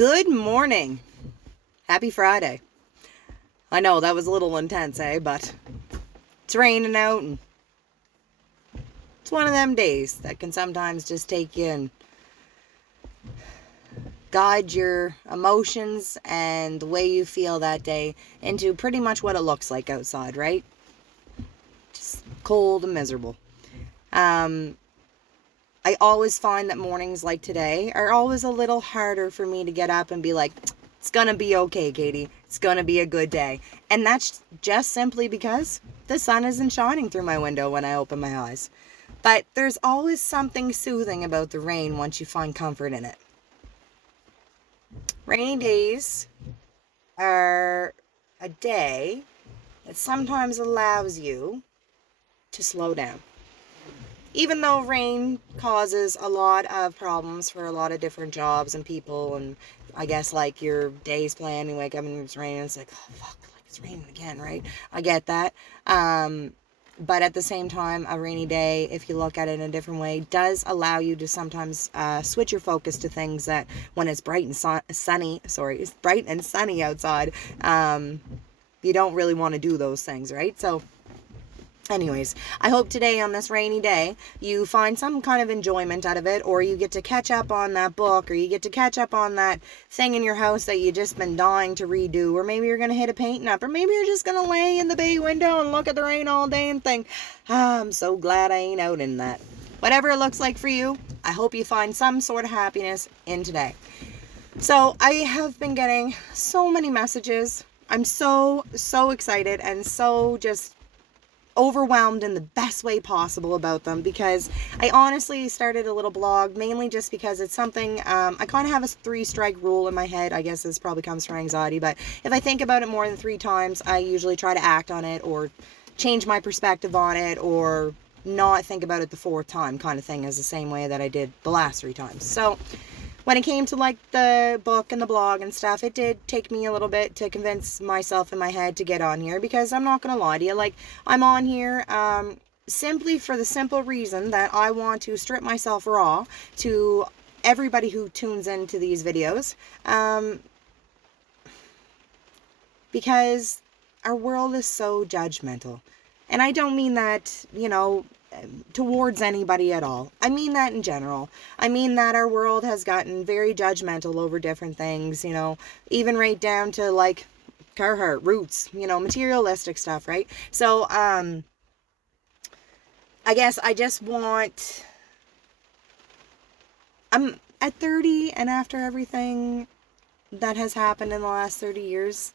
Good morning. Happy Friday. I know that was a little intense, But it's raining out and it's one of them days that can sometimes just take you and guide your emotions and the way you feel that day into pretty much what it looks like outside, right? Just cold and miserable. I always find that mornings like today are always a little harder for me to get up and be like, it's gonna be okay, Katie. It's gonna be a good day. And that's just simply because the sun isn't shining through my window when I open my eyes. But there's always something soothing about the rain once you find comfort in it. Rainy days are a day that sometimes allows you to slow down. Even though rain causes a lot of problems for a lot of different jobs and people, and I guess like your day's plan, you wake up and it's raining, it's like, oh fuck, like it's raining again, right? I get that. But at the same time, a rainy day, if you look at it in a different way, does allow you to sometimes switch your focus to things that when it's bright and it's bright and sunny outside, you don't really want to do those things, right? So anyways, I hope today on this rainy day you find some kind of enjoyment out of it, or you get to catch up on that book, or you get to catch up on that thing in your house that you just been dying to redo, or maybe you're going to hit a painting up, or maybe you're just going to lay in the bay window and look at the rain all day and think, I'm so glad I ain't out in that. Whatever it looks like for you, I hope you find some sort of happiness in today. So I have been getting so many messages. I'm so excited and so just overwhelmed in the best way possible about them, because I honestly started a little blog mainly just because it's something, I kind of have a 3-strike rule in my head. I guess this probably comes from anxiety, but if I think about it more than 3 times, I usually try to act on it or change my perspective on it, or not think about it the 4th time kind of thing, as the same way that I did the last 3 times. So when it came to like the book and the blog and stuff, it did take me a little bit to convince myself in my head to get on here, because I'm not going to lie to you, like I'm on here simply for the simple reason that I want to strip myself raw to everybody who tunes into these videos, because our world is so judgmental. And I don't mean that, towards anybody at all. I mean that in general. I mean that our world has gotten very judgmental over different things, even right down to like Carhartt, Roots, materialistic stuff, right? So, I guess I just want, I'm at 30, and after everything that has happened in the last 30 years,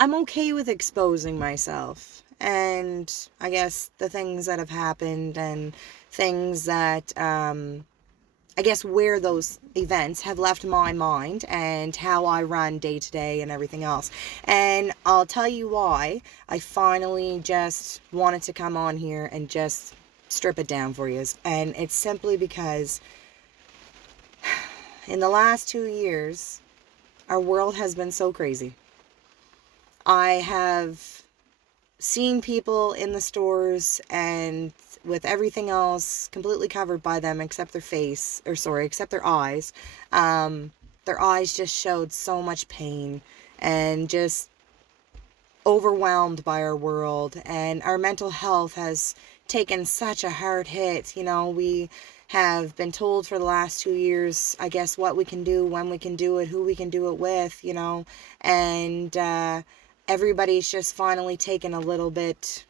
I'm okay with exposing myself. And I guess the things that have happened and things that, I guess where those events have left my mind and how I run day to day and everything else. And I'll tell you why I finally just wanted to come on here and just strip it down for you. And it's simply because in the last 2 years, our world has been so crazy. I have seen people in the stores and with everything else completely covered by them except their except their eyes. Their eyes just showed so much pain and just overwhelmed by our world, and our mental health has taken such a hard hit. We have been told for the last 2 years, I guess, what we can do, when we can do it, who we can do it with, and everybody's just finally taken a little bit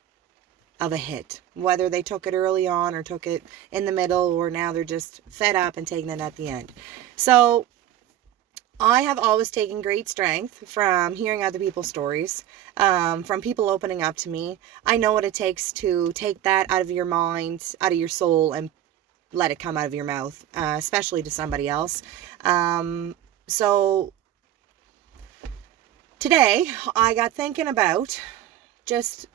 of a hit, whether they took it early on or took it in the middle, or now they're just fed up and taking it at the end. So I have always taken great strength from hearing other people's stories, from people opening up to me. I know what it takes to take that out of your mind, out of your soul, and let it come out of your mouth, especially to somebody else. So today, I got thinking about just,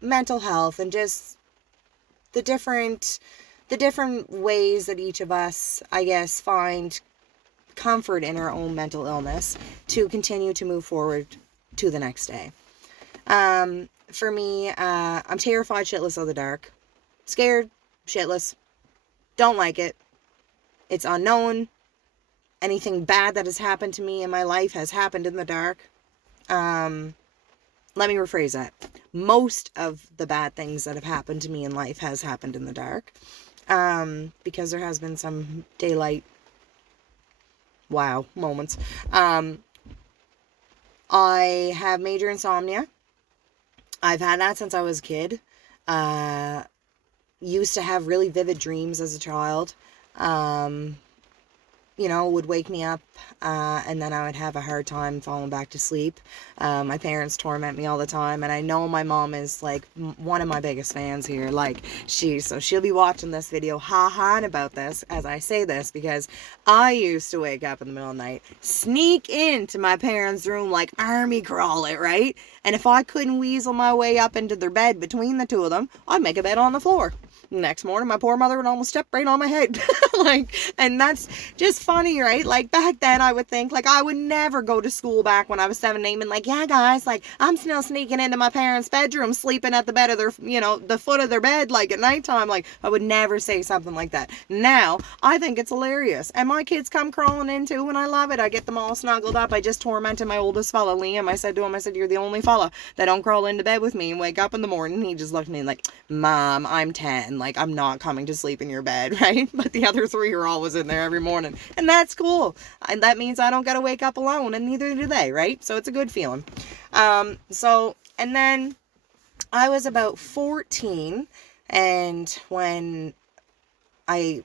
mental health and just the different ways that each of us, I guess, find comfort in our own mental illness to continue to move forward to the next day. For me, I'm terrified shitless of the dark. Scared shitless. Don't like it. It's unknown. anything bad that has happened to me in my life has happened in the dark. Let me rephrase that. Most of the bad things that have happened to me in life has happened in the dark. Because there has been some daylight, wow, moments. I have major insomnia. I've had that since I was a kid. Used to have really vivid dreams as a child. Would wake me up, and then I would have a hard time falling back to sleep. My parents torment me all the time, and I know my mom is, like, one of my biggest fans here. Like, so she'll be watching this video, ha-haing about this as I say this, because I used to wake up in the middle of the night, sneak into my parents' room like army crawl it, right? And if I couldn't weasel my way up into their bed between the two of them, I'd make a bed on the floor. Next morning, my poor mother would almost step right on my head. And that's just funny, right? Like, back then, I would think, like, I would never go to school back when I was 7, 8, and like, yeah, guys, like, I'm still sneaking into my parents' bedroom, sleeping at the bed of their, the foot of their bed, like, at nighttime. Like, I would never say something like that. Now, I think it's hilarious. And my kids come crawling in, too, and I love it. I get them all snuggled up. I just tormented my oldest fella, Liam. I said to him, you're the only fella that don't crawl into bed with me and wake up in the morning. He just looked at me like, Mom, I'm 10. Like, I'm not coming to sleep in your bed, right? But the other 3 are always in there every morning. And that's cool. And that means I don't got to wake up alone, and neither do they, right? So it's a good feeling. And then I was about 14, and when I,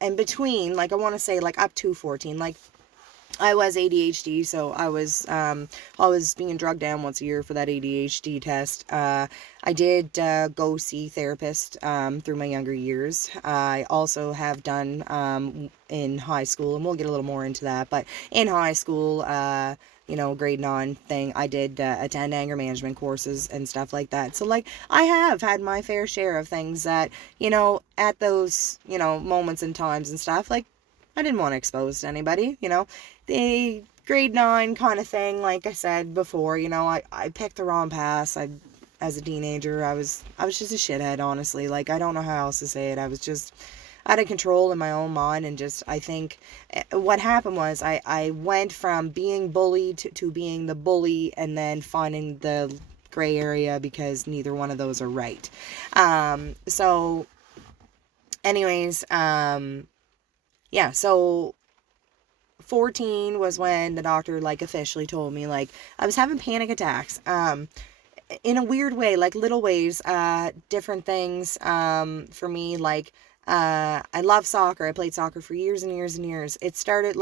in between, I want to say, up to 14, I was ADHD, so I was being drugged down once a year for that ADHD test. I did go see therapists through my younger years. I also have done in high school, and we'll get a little more into that, but in high school, grade 9 thing, I did attend anger management courses and stuff like that. So, I have had my fair share of things that, at those, moments and times and stuff, I didn't want to expose to anybody, the grade 9 kind of thing. Like I said before, I picked the wrong path. As a teenager, I was just a shithead, honestly. I don't know how else to say it. I was just out of control in my own mind, and just, I think what happened was I went from being bullied to being the bully, and then finding the gray area, because neither one of those are right. So anyways, yeah, so 14 was when the doctor, officially told me, I was having panic attacks, in a weird way, little ways, different things, for me, I love soccer. I played soccer for years and years and years. It started,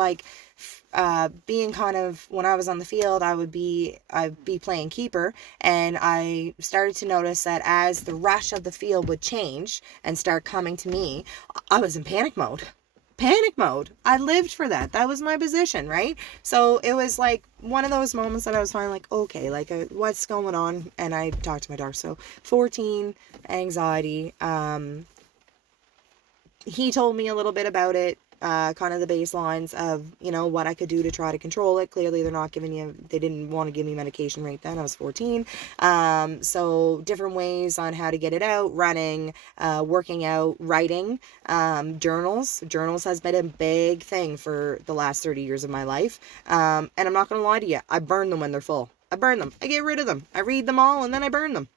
being kind of, when I was on the field, I'd be playing keeper, and I started to notice that as the rush of the field would change and start coming to me, I was in panic mode. I lived for that. That was my position, right? So it was one of those moments that I was finally okay, what's going on? And I talked to my doctor. So 14, anxiety. He told me a little bit about it, kind of the baselines of, what I could do to try to control it. Clearly, they didn't want to give me medication right then. I was 14. So different ways on how to get it out: running, working out, writing, journals. Journals has been a big thing for the last 30 years of my life. And I'm not going to lie to you. I burn them when they're full. I burn them. I get rid of them. I read them all, and then I burn them.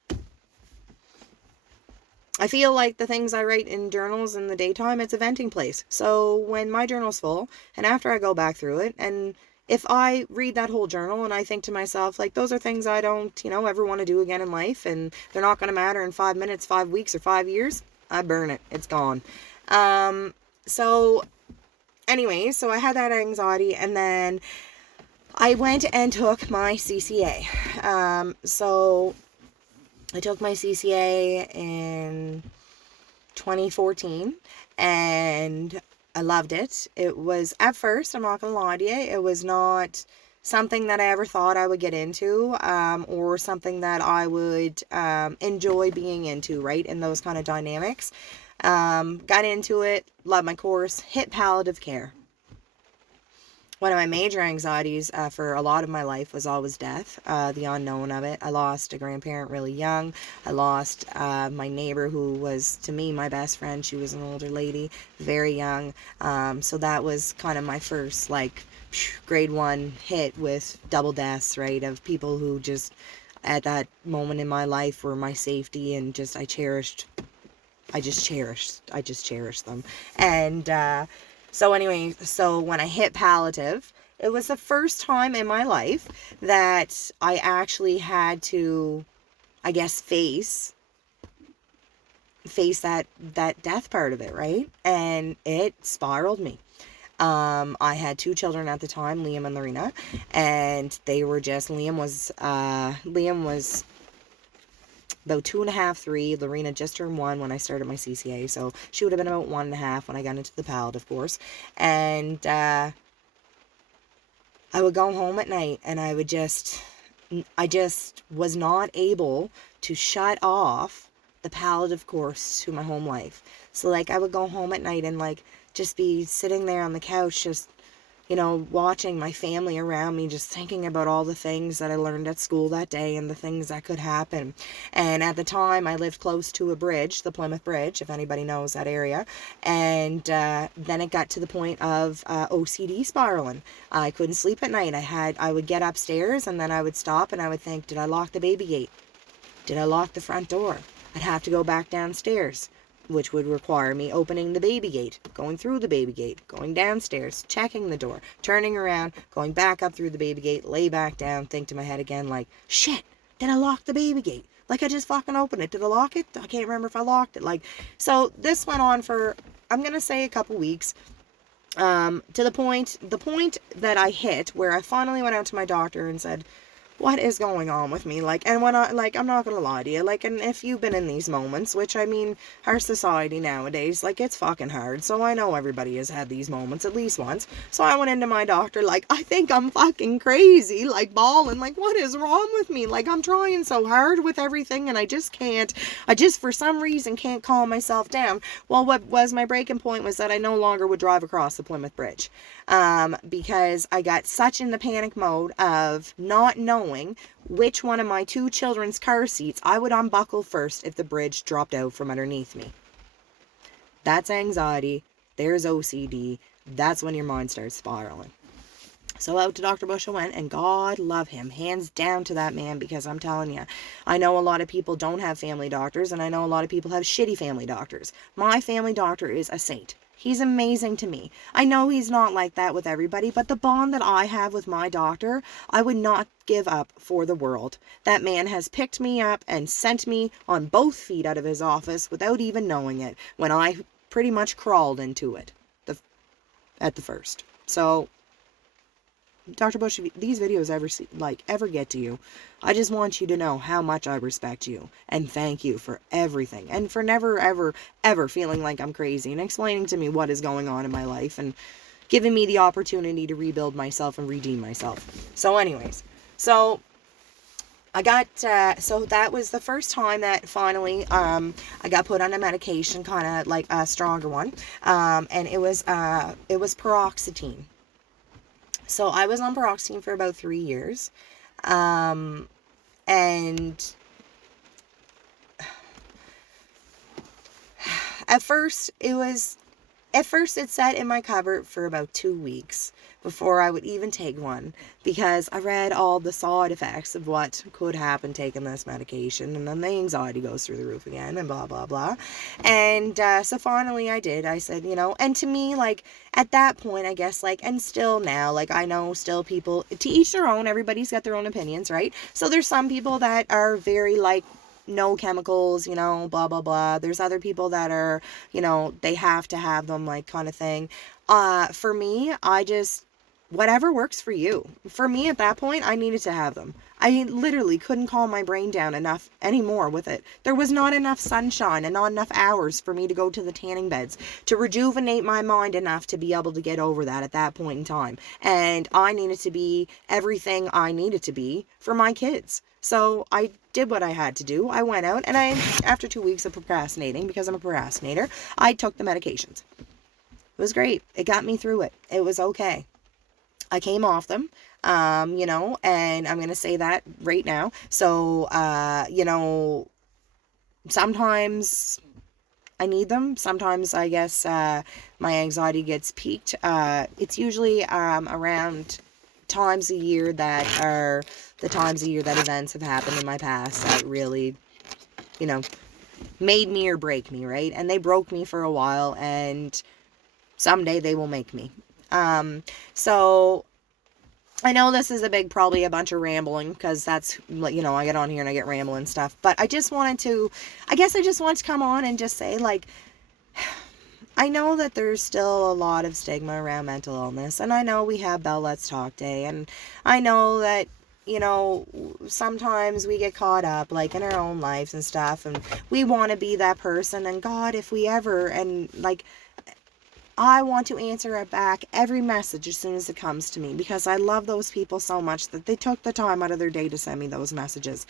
I feel like the things I write in journals in the daytime, it's a venting place. So when my journal's full, and after I go back through it, and if I read that whole journal and I think to myself, those are things I don't, ever want to do again in life, and they're not going to matter in 5 minutes, 5 weeks, or 5 years, I burn it. It's gone. So anyway, so I had that anxiety, and then I went and took my CCA. So I took my CCA in 2014, and I loved it. It was, at first, I'm not going to lie to you, it was not something that I ever thought I would get into, or something that I would enjoy being into, right, in those kind of dynamics. Got into it, loved my course, hit palliative care. one of my major anxieties for a lot of my life was always death, the unknown of it. I lost a grandparent really young. I lost my neighbor who was, to me, my best friend. She was an older lady, very young. So that was kind of my first, like, grade 1 hit with double deaths, right, of people who just, at that moment in my life, were my safety, and just, I just cherished them. And, so anyway, so when I hit palliative, it was the first time in my life that I actually had to, I guess, face that death part of it, right? And it spiraled me. I had 2 children at the time, Liam and Lorena, and they were just, Liam was about 2.5, 3. Lorena just turned 1 when I started my CCA, so she would have been about 1.5 when I got into the palliative course. And I would go home at night, and I just was not able to shut off the palliative course to my home life. So, like, I would go home at night and, like, just be sitting there on the couch, just, you know, watching my family around me, just thinking about all the things that I learned at school that day and the things that could happen. And at the time, I lived close to a bridge, the Plymouth Bridge, if anybody knows that area. And then it got to the point of OCD spiraling. I couldn't sleep at night. I would get upstairs, and then I would stop, and I would think, did I lock the baby gate? Did I lock the front door? I'd have to go back downstairs, which would require me opening the baby gate, going through the baby gate, going downstairs, checking the door, turning around, going back up through the baby gate, lay back down, think to my head again, like, shit, did I lock the baby gate? Like, I just fucking opened it. Did I lock it? I can't remember if I locked it. Like, so this went on for, I'm going to say, a couple weeks, to the point that I hit where I finally went out to my doctor and said, what is going on with me? Like, and when I'm not gonna lie to you, like, and if you've been in these moments, which, I mean, our society nowadays, like, it's fucking hard, so I know everybody has had these moments at least once. So I went into my doctor, like, I think I'm fucking crazy, like, bawling, like, what is wrong with me? Like, I'm trying so hard with everything, and I just for some reason can't calm myself down. Well, what was my breaking point was that I no longer would drive across the Plymouth Bridge, because I got such in the panic mode of not knowing which one of my 2 children's car seats I would unbuckle first if the bridge dropped out from underneath me. That's anxiety. There's OCD. That's when your mind starts spiraling. So out to Dr. Bush I went, and God love him, hands down to that man, because I'm telling you, I know a lot of people don't have family doctors, and I know a lot of people have shitty family doctors. My family doctor is a saint. He's amazing to me. I know he's not like that with everybody, but the bond that I have with my doctor, I would not give up for the world. That man has picked me up and sent me on both feet out of his office without even knowing it, when I pretty much crawled into it at the first. So, Dr. Bush, if these videos ever get to you, I just want you to know how much I respect you and thank you for everything, and for never, ever, ever feeling like I'm crazy and explaining to me what is going on in my life and giving me the opportunity to rebuild myself and redeem myself. So anyways, so I got, so that was the first time that finally, I got put on a medication, kind of like a stronger one, and it was paroxetine. So I was on paroxetine for about 3 years, and at first it sat in my cupboard for about 2 weeks before I would even take one, because I read all the side effects of what could happen taking this medication, and then the anxiety goes through the roof again, and blah, blah, blah. And so finally I did. I said, you know, and to me, like, at that point, I guess, like, and still now, like, I know still people, to each their own, everybody's got their own opinions, right? So there's some people that are very, like, no chemicals, you know, blah, blah, blah. There's other people that are, you know, they have to have them, like, kind of thing. For me, whatever works for you. For me, at that point, I needed to have them. I literally couldn't calm my brain down enough anymore with it. There was not enough sunshine and not enough hours for me to go to the tanning beds to rejuvenate my mind enough to be able to get over that at that point in time. And I needed to be everything I needed to be for my kids. So I did what I had to do. I went out, and after 2 weeks of procrastinating, because I'm a procrastinator, I took the medications. It was great. It got me through it. It was okay. I came off them, you know, and I'm going to say that right now. So, you know, sometimes I need them. Sometimes I guess my anxiety gets peaked. It's usually around times a year that are the times a year that events have happened in my past that really, you know, made me or break me, right? And they broke me for a while, and someday they will make me. So I know this is probably a bunch of rambling, because that's, you know, I get on here and I get rambling stuff, but I just wanted to come on and just say, like, I know that there's still a lot of stigma around mental illness, and I know we have Bell Let's Talk Day, and I know that, you know, sometimes we get caught up, like, in our own lives and stuff, and we want to be that person, and God, if we ever, and, like, I want to answer it back, every message, as soon as it comes to me, because I love those people so much that they took the time out of their day to send me those messages.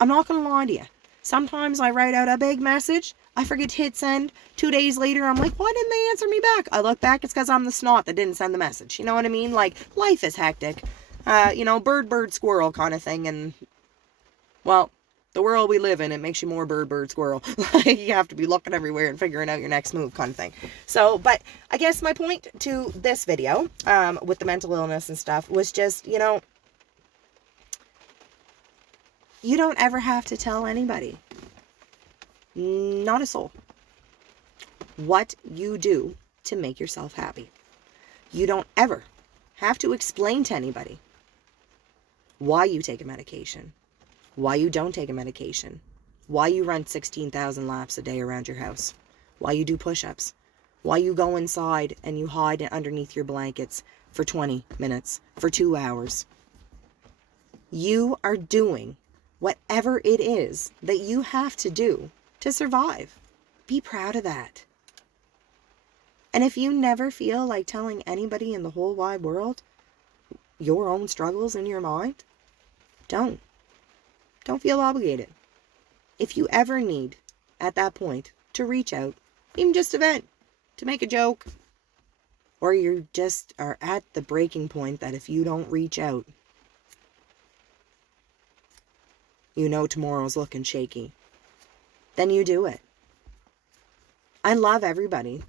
I'm not going to lie to you. Sometimes I write out a big message, I forget to hit send, 2 days later I'm like, why didn't they answer me back? I look back, it's because I'm the snot that didn't send the message. You know what I mean? Like, life is hectic. You know, bird, squirrel kind of thing, and, well, the world we live in, it makes you more bird, squirrel. You have to be looking everywhere and figuring out your next move kind of thing. So, but I guess my point to this video, with the mental illness and stuff, was just, you know, you don't ever have to tell anybody, not a soul, what you do to make yourself happy. You don't ever have to explain to anybody why you take a medication, why you don't take a medication, why you run 16,000 laps a day around your house, why you do push-ups, why you go inside and you hide underneath your blankets for 20 minutes, for 2 hours. You are doing whatever it is that you have to do to survive. Be proud of that. And if you never feel like telling anybody in the whole wide world your own struggles in your mind, don't feel obligated. If you ever need, at that point, to reach out, even just to vent, to make a joke, or you just are at the breaking point that if you don't reach out, you know tomorrow's looking shaky, then you do it. I love everybody.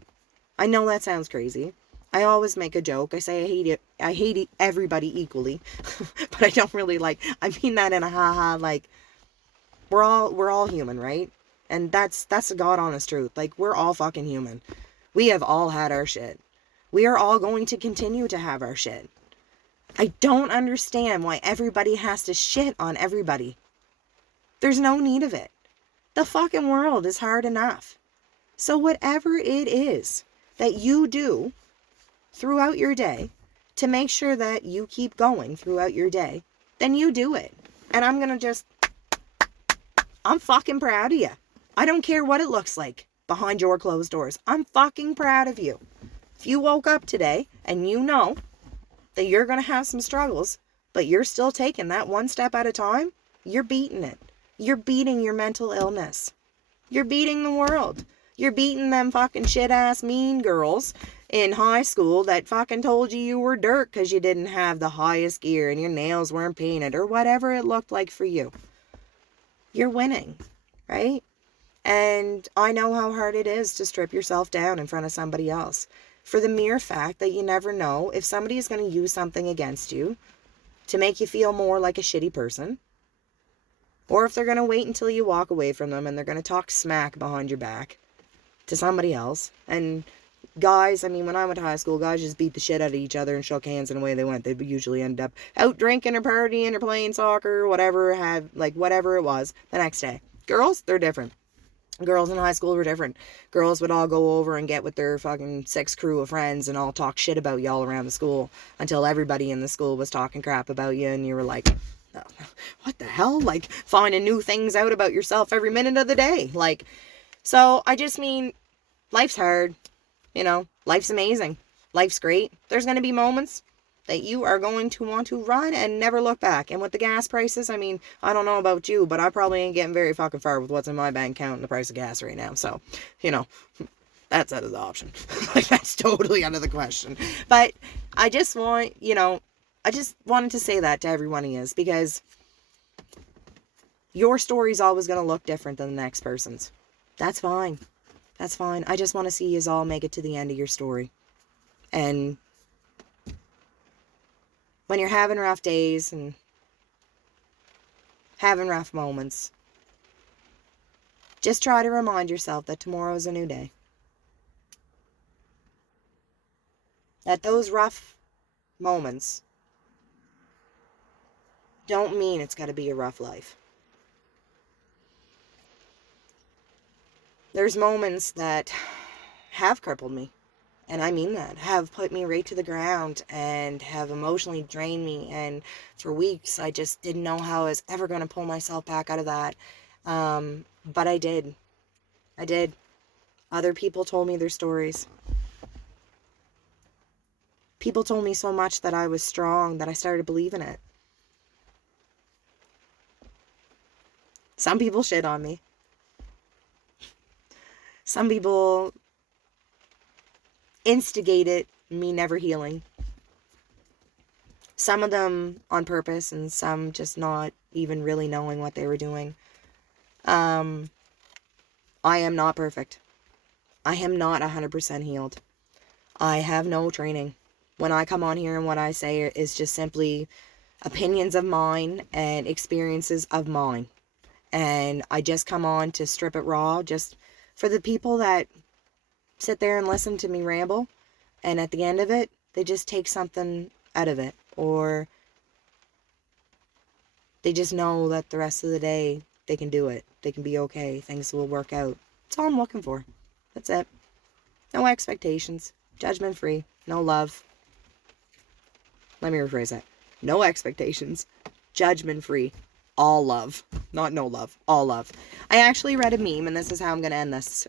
I know that sounds crazy. I always make a joke. I say I hate everybody equally, but I don't really I mean that in a haha, like, we're all human, right? And that's the God honest truth. Like, we're all fucking human. We have all had our shit. We are all going to continue to have our shit. I don't understand why everybody has to shit on everybody. There's no need of it. The fucking world is hard enough. So whatever it is that you do throughout your day to make sure that you keep going throughout your day, then you do it. And I'm fucking proud of you. I don't care what it looks like behind your closed doors. I'm fucking proud of you. If you woke up today and you know that you're going to have some struggles, but you're still taking that one step at a time, you're beating it. You're beating your mental illness. You're beating the world. You're beating them fucking shit-ass mean girls in high school that fucking told you were dirt because you didn't have the highest gear and your nails weren't painted or whatever it looked like for you. You're winning, right? And I know how hard it is to strip yourself down in front of somebody else, for the mere fact that you never know if somebody is going to use something against you to make you feel more like a shitty person, or if they're going to wait until you walk away from them and they're going to talk smack behind your back to somebody else. And guys, I mean, when I went to high school, guys just beat the shit out of each other and shook hands and away they went. They'd usually end up out drinking or partying or playing soccer, whatever it was the next day. Girls, they're different. Girls in high school were different. Girls would all go over and get with their fucking 6 crew of friends and all talk shit about y'all around the school until everybody in the school was talking crap about you and you were like, oh, what the hell? Like, finding new things out about yourself every minute of the day. Like, so I just mean, life's hard. You know, life's amazing. Life's great. There's going to be moments that you are going to want to run and never look back. And with the gas prices, I mean, I don't know about you, but I probably ain't getting very fucking far with what's in my bank account and the price of gas right now. So, you know, that's out of the option. Like, that's totally out of the question. But I just want, you know, I just wanted to say that to every one of you, because your story's always going to look different than the next person's. That's fine. That's fine. I just want to see you all make it to the end of your story. And when you're having rough days and having rough moments, just try to remind yourself that tomorrow's a new day. That those rough moments don't mean it's got to be a rough life. There's moments that have crippled me, and I mean that, have put me right to the ground and have emotionally drained me, and for weeks I just didn't know how I was ever going to pull myself back out of that. But I did. Other people told me their stories. People told me so much that I was strong that I started believing it. Some people shit on me. Some people instigated me never healing. Some of them on purpose, and some just not even really knowing what they were doing. I am not perfect. I am not 100% healed. I have no training. When I come on here and what I say is just simply opinions of mine and experiences of mine. And I just come on to strip it raw, just for the people that sit there and listen to me ramble, and at the end of it, they just take something out of it, or they just know that the rest of the day they can do it. They can be okay. Things will work out. That's all I'm looking for. That's it. No expectations. Judgment free. No love. Let me rephrase that. No expectations. Judgment free. All love. Not no love. All love. I actually read a meme, and this is how I'm going to end this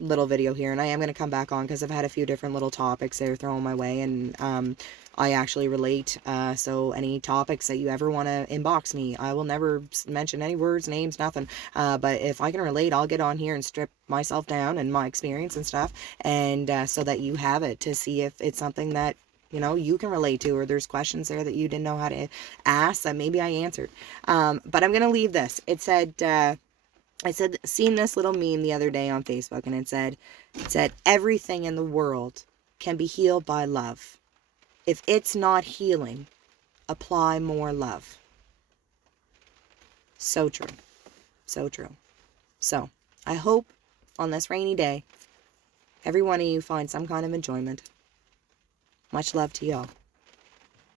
little video here. And I am going to come back on because I've had a few different little topics that are thrown my way. And I actually relate. So any topics that you ever want to inbox me, I will never mention any words, names, nothing. But if I can relate, I'll get on here and strip myself down and my experience and stuff. And so that you have it to see if it's something that you can relate to, or there's questions there that you didn't know how to ask that maybe I answered. But I'm going to leave this. It said, seen this little meme the other day on Facebook, and it said, everything in the world can be healed by love. If it's not healing, apply more love. So true. So true. So I hope on this rainy day, every one of you finds some kind of enjoyment. Much love to y'all.